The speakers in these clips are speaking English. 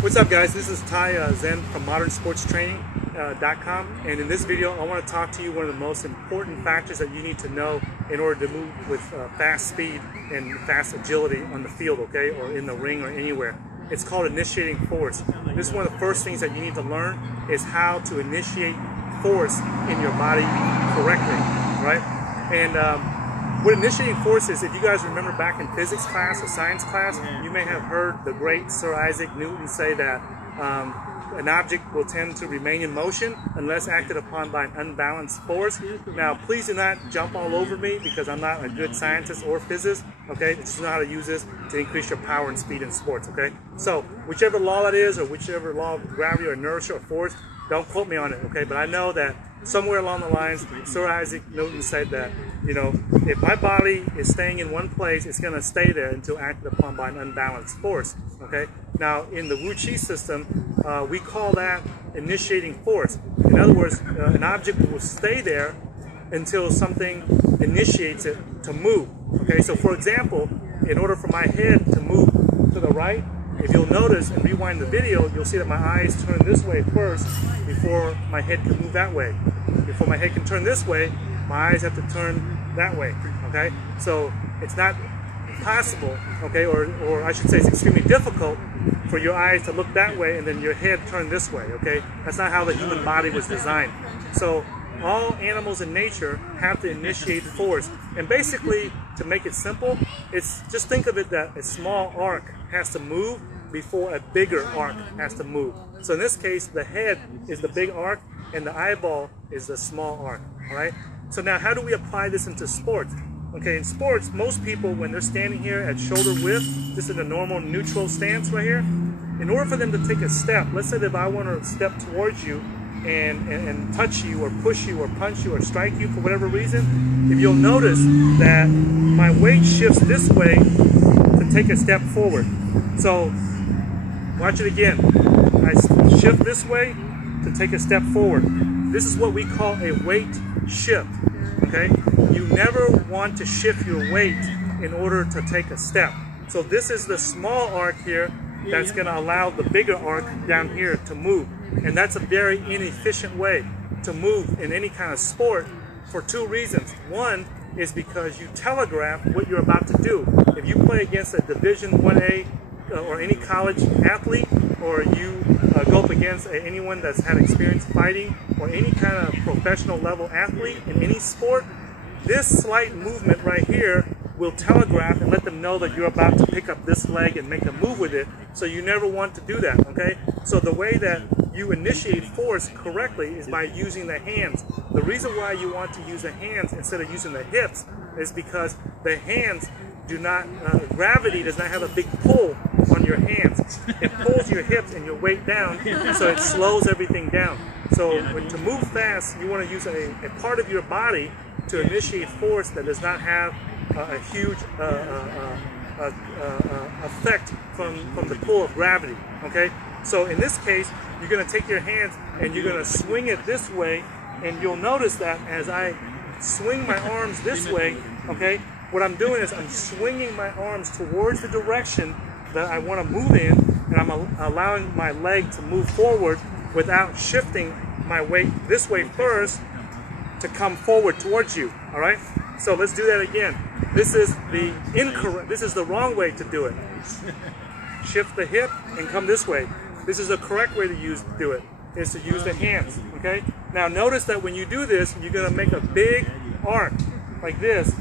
What's up, guys? This is Ty Zen from modernsportstraining.com, and in this video I want to talk to you one of the most important factors that you need to know in order to move with fast speed and fast agility on the field, okay, or in the ring or anywhere. It's called initiating force. This is one of the first things that you need to learn is how to initiate force in your body correctly, right? And what initiating force is, if you guys remember back in physics class or science class, you may have heard the great Sir Isaac Newton say that an object will tend to remain in motion unless acted upon by an unbalanced force. Now, please do not jump all over me because I'm not a good scientist or physicist, okay? Just know how to use this to increase your power and speed in sports, okay? So, whichever law that is, or whichever law of gravity or inertia or force, don't quote me on it, okay? But I know that somewhere along the lines, Sir Isaac Newton said that, you know, if my body is staying in one place, it's going to stay there until acted upon by an unbalanced force, okay? Now, in the Wu Chi system, we call that initiating force. In other words, an object will stay there until something initiates it to move, okay? So, for example, in order for my head to move to the right, if you'll notice and rewind the video, you'll see that my eyes turn this way first before my head can move that way. Before my head can turn this way, my eyes have to turn that way, okay? So it's not possible, okay, or I should say it's extremely difficult for your eyes to look that way and then your head turn this way, okay? That's not how the human body was designed. So all animals in nature have to initiate force. And basically, to make it simple, it's just think of it that a small arc has to move before a bigger arc has to move. So in this case, the head is the big arc and the eyeball is the small arc, all right? So now how do we apply this into sports? Okay, in sports, most people, when they're standing here at shoulder width, just in a normal neutral stance right here, in order for them to take a step, let's say that if I want to step towards you and touch you or push you or punch you or strike you for whatever reason, if you'll notice that my weight shifts this way to take a step forward. So watch it again. I shift this way to take a step forward. This is what we call a weight shift, okay? You never want to shift your weight in order to take a step. So this is the small arc here that's going to allow the bigger arc down here to move. And that's a very inefficient way to move in any kind of sport for two reasons. One is because you telegraph what you're about to do. If you play against a Division 1A or any college athlete, or you go up against anyone that's had experience fighting, or any kind of professional level athlete in any sport, this slight movement right here will telegraph and let them know that you're about to pick up this leg and make a move with it. So you never want to do that, okay? So the way that you initiate force correctly is by using the hands. The reason why you want to use the hands instead of using the hips is because the hands do not, gravity does not have a big pull on your hands. It pulls your hips and your weight down, so it slows everything down. So to move fast, you want to use a part of your body to initiate force that does not have a huge effect from the pull of gravity, okay? So in this case, you're going to take your hands and you're going to swing it this way, and you'll notice that as I swing my arms this way, okay, what I'm doing is I'm swinging my arms towards the direction that I want to move in, and I'm allowing my leg to move forward without shifting my weight this way first to come forward towards you, all right? So let's do that again. This is the wrong way to do it. Shift the hip and come this way. This is the correct way to do it, is to use the hands, okay? Now notice that when you do this, you're gonna make a big arc like this,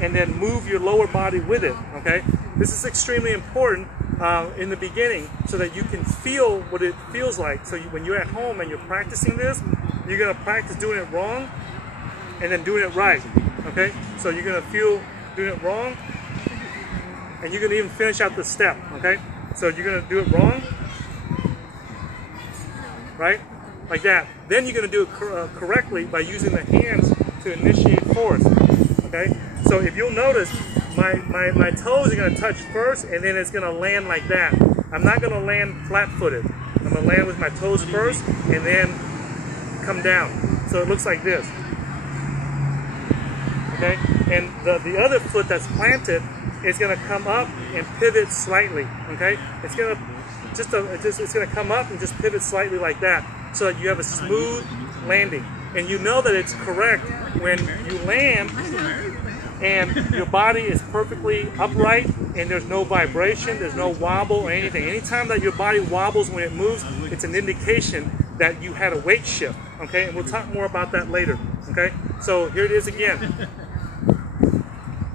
and then move your lower body with it, okay? This is extremely important in the beginning so that you can feel what it feels like. So when you're at home and you're practicing this, you're gonna practice doing it wrong and then doing it right, okay? So you're gonna feel doing it wrong, and you're gonna even finish out the step, okay? So you're gonna do it wrong, right? Like that. Then you're gonna do it correctly by using the hands to initiate force, okay? So if you'll notice, my toes are gonna touch first, and then it's gonna land like that. I'm not gonna land flat-footed. I'm gonna land with my toes first, and then come down. So it looks like this. Okay, and the other foot that's planted is going to come up and pivot slightly. Okay, it's going to it's going to come up and just pivot slightly like that, so that you have a smooth landing. And you know that it's correct when you land and your body is perfectly upright and there's no vibration, there's no wobble or anything. Anytime that your body wobbles when it moves, it's an indication that you had a weight shift, okay? And we'll talk more about that later, okay? So here it is again.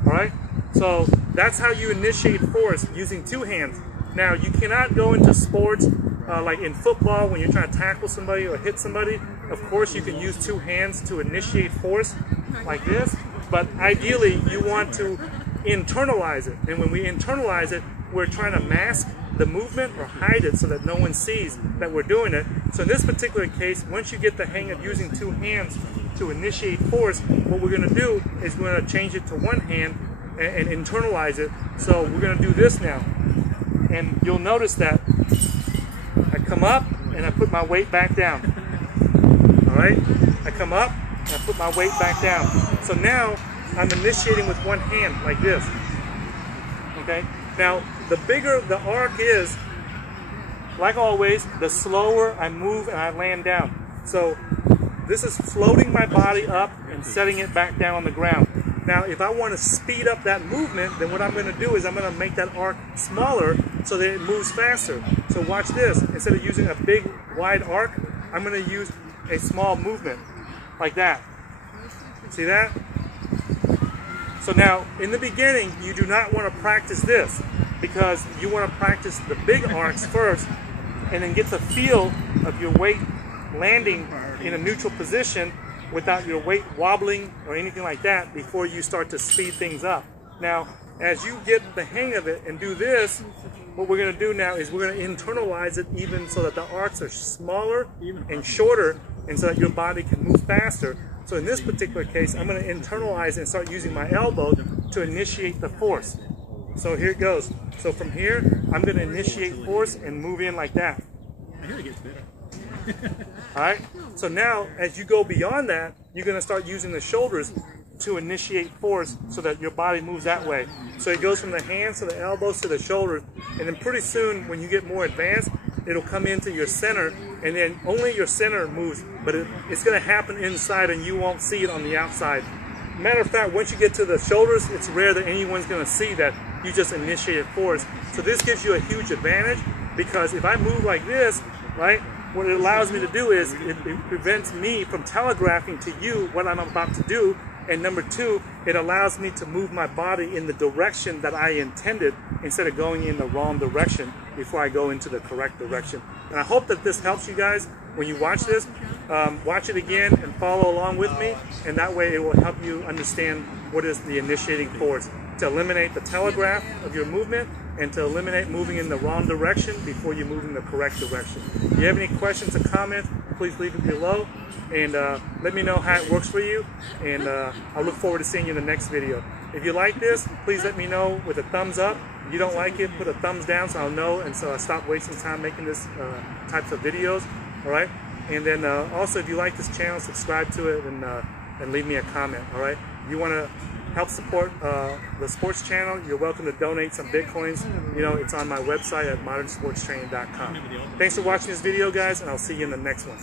All right? So that's how you initiate force, using two hands. Now, you cannot go into sports like in football when you're trying to tackle somebody or hit somebody. Of course, you can use two hands to initiate force like this, but ideally you want to internalize it. And when we internalize it, we're trying to mask the movement or hide it so that no one sees that we're doing it. So in this particular case, once you get the hang of using two hands to initiate force, what we're going to do is we're going to change it to one hand and internalize it. So we're going to do this now. And you'll notice that I come up and I put my weight back down. All right? I come up and I put my weight back down. So now I'm initiating with one hand like this. Okay? Now, the bigger the arc is, like always, the slower I move and I land down. So this is floating my body up and setting it back down on the ground. Now, if I want to speed up that movement, then what I'm going to do is I'm going to make that arc smaller so that it moves faster. So watch this. Instead of using a big, wide arc, I'm going to use a small movement like that. See that? So now, in the beginning, you do not want to practice this because you want to practice the big arcs first and then get the feel of your weight landing in a neutral position without your weight wobbling or anything like that before you start to speed things up. Now, as you get the hang of it and do this, what we're going to do now is we're going to internalize it even so that the arcs are smaller and shorter and so that your body can move faster. So in this particular case, I'm going to internalize and start using my elbow to initiate the force. So here it goes. So from here, I'm going to initiate force and move in like that. I hear it gets better. All right. So now, as you go beyond that, you're going to start using the shoulders to initiate force so that your body moves that way. So it goes from the hands to the elbows to the shoulders, and then pretty soon, when you get more advanced, it'll come into your center, and then only your center moves, but it's going to happen inside, and you won't see it on the outside. Matter of fact, once you get to the shoulders, it's rare that anyone's going to see that you just initiated force. So this gives you a huge advantage, because if I move like this, right, what it allows me to do is it prevents me from telegraphing to you what I'm about to do. And number two, it allows me to move my body in the direction that I intended instead of going in the wrong direction before I go into the correct direction. And I hope that this helps you guys when you watch this. Watch it again and follow along with me, and that way it will help you understand what is the initiating force, to eliminate the telegraph of your movement and to eliminate moving in the wrong direction before you move in the correct direction. If you have any questions or comments, please leave it below, and let me know how it works for you, and I look forward to seeing you in the next video. If you like this, please let me know with a thumbs up. If you don't like it, put a thumbs down so I'll know, and so I stop wasting time making this types of videos. All right, and then also if you like this channel, subscribe to it and leave me a comment. All right, if you want to help support the sports channel, you're welcome to donate some Bitcoins. You know, it's on my website at modernsportstraining.com. Thanks for watching this video, guys, and I'll see you in the next one.